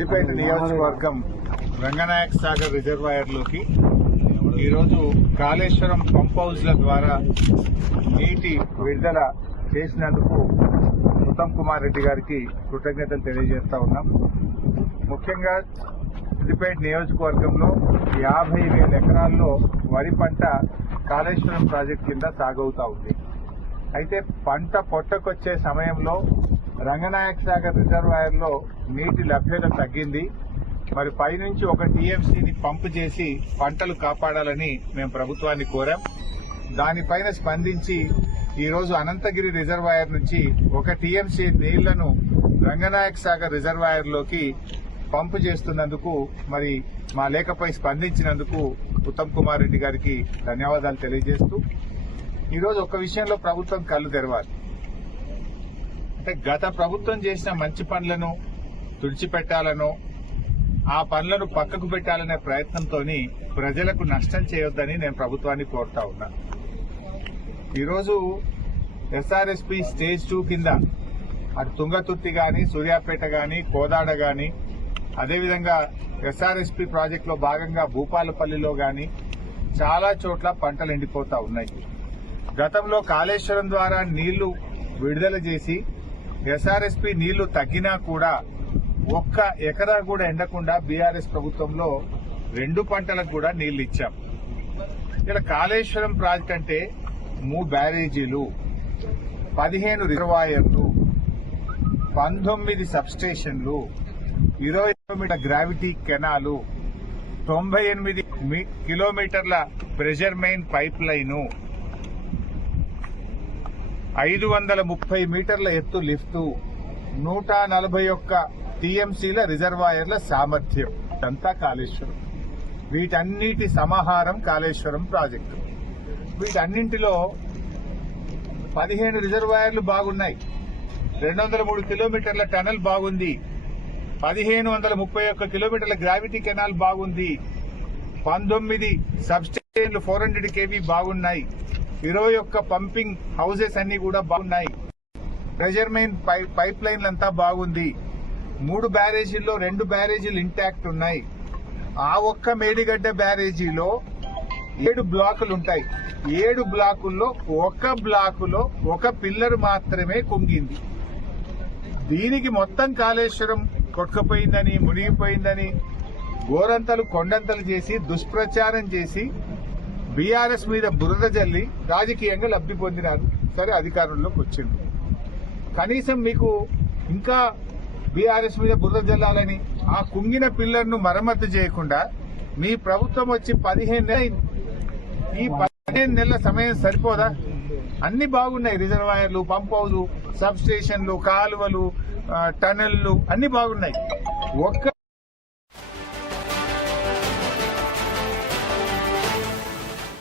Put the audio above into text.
సిద్దిపేట నియోజకవర్గం రంగనాయక సాగర్ రిజర్వాయర్లోకి ఈరోజు కాళేశ్వరం పంప్ హౌస్ల ద్వారా నీటి విడుదల చేసినందుకు ఉత్తమ్ కుమార్ రెడ్డి గారికి కృతజ్ఞతలు తెలియజేస్తా ఉన్నాం. ముఖ్యంగా సిద్దిపేట నియోజకవర్గంలో 50,000 ఎకరాల్లో వరి పంట కాళేశ్వరం ప్రాజెక్టు కింద సాగవుతా ఉంది. అయితే పంట పొట్టకొచ్చే సమయంలో రంగనాయక సాగర్ రిజర్వాయర్లో నీటి లభ్యత తగ్గింది. మరి పైనుంచి 1 టీఎంసీని పంపు చేసి పంటలు కాపాడాలని మేము ప్రభుత్వాన్ని కోరాం. దానిపైన స్పందించి ఈరోజు అనంతగిరి రిజర్వాయర్ నుంచి 1 టీఎంసీ నీళ్లను రంగనాయక సాగర్ రిజర్వాయర్లోకి పంపు చేస్తున్నందుకు మరి మా లేఖపై స్పందించినందుకు ఉత్తమ్ కుమార్ రెడ్డి గారికి ధన్యవాదాలు తెలియజేస్తూ ఈరోజు ఒక విషయంలో ప్రభుత్వం కళ్ళు తెరవాలి. అంటే గత ప్రభుత్వం చేసిన మంచి పనులను తుడిచిపెట్టాలనో ఆ పనులను పక్కకు పెట్టాలనే ప్రయత్నంతో ప్రజలకు నష్టం చేయొద్దని నేను ప్రభుత్వాన్ని కోరుతా ఉన్నా. ఈరోజు ఎస్ఆర్ఎస్పీ స్టేజ్ 2 కింద అటు తుంగతుర్తి గాని, సూర్యాపేట గాని, కోదాడ గాని, అదేవిధంగా ఎస్ఆర్ఎస్పీ ప్రాజెక్టులో భాగంగా భూపాలపల్లిలో గాని చాలా చోట్ల పంటలు ఎండిపోతా ఉన్నాయి. గతంలో కాళేశ్వరం ద్వారా నీళ్లు విడుదల చేసి ఎస్ఆర్ఎస్పీ నీళ్లు తగ్గినా కూడా 1 ఎకరా కూడా ఎండకుండా బీఆర్ఎస్ ప్రభుత్వంలో 2 పంటలకు కూడా నీళ్లు ఇచ్చాం. ఇలా కాళేశ్వరం ప్రాజెక్ట్ అంటే 3 బ్యారేజీలు, 15 రిజర్వాయర్లు, 19 సబ్స్టేషన్లు, 20 కిలోమీటర్ గ్రావిటీ కెనాలు, 98 కిలోమీటర్ల ప్రెషర్ మెయిన్ పైప్ లైను, 530 మీటర్ల ఎత్తు లిఫ్టు, 141 టీఎంసీల రిజర్వాయర్ల సామర్థ్యం అంతా కాళేశ్వరం. వీటన్నిటి సమాహారం కాళేశ్వరం ప్రాజెక్టు. వీటన్నింటిలో 15 రిజర్వాయర్లు బాగున్నాయి, 203 కిలోమీటర్ల టనల్ బాగుంది, 1531 కిలోమీటర్ల గ్రావిటీ కెనాల్ బాగుంది, 19 సబ్స్టేషన్లు 400 kV బాగున్నాయి, 21 పంపింగ్ హౌసెస్ అన్ని కూడా బాగున్నాయి, ప్రెషర్ మెయిన్ పైప్ లైన్లు అంతా బాగుంది, 3 బ్యారేజీల్లో 2 బ్యారేజీలు ఇంటాక్ట్ ఉన్నాయి. ఆ ఒక్క మేడిగడ్డ బ్యారేజీలో 7 బ్లాకులు ఉంటాయి. 7 బ్లాకుల్లో 1 బ్లాకులో 1 పిల్లర్ మాత్రమే కుంగింది. దీనికి మొత్తం కాళేశ్వరం కొట్టుకుపోయిందని, మునిగిపోయిందని గోరంతలు కొండంతలు చేసి దుష్ప్రచారం చేసి బీఆర్ఎస్ మీద బురద జల్లి రాజకీయంగా లబ్ధి పొందినారు. సరే, అధికారంలోకి వచ్చింది. కనీసం మీకు ఇంకా బీఆర్ఎస్ మీద బురద జల్లాలని ఆ కుంగిన పిల్లర్ను మరమ్మతు చేయకుండా మీ ప్రభుత్వం వచ్చి 15 నెలలు, ఈ 15 నెలల సమయం సరిపోదా? అన్ని బాగున్నాయి, రిజర్వాయర్లు, పంప్ హౌస్, సబ్ స్టేషన్లు, కాలువలు, టనెళ్లు అన్ని బాగున్నాయి. ఒక్క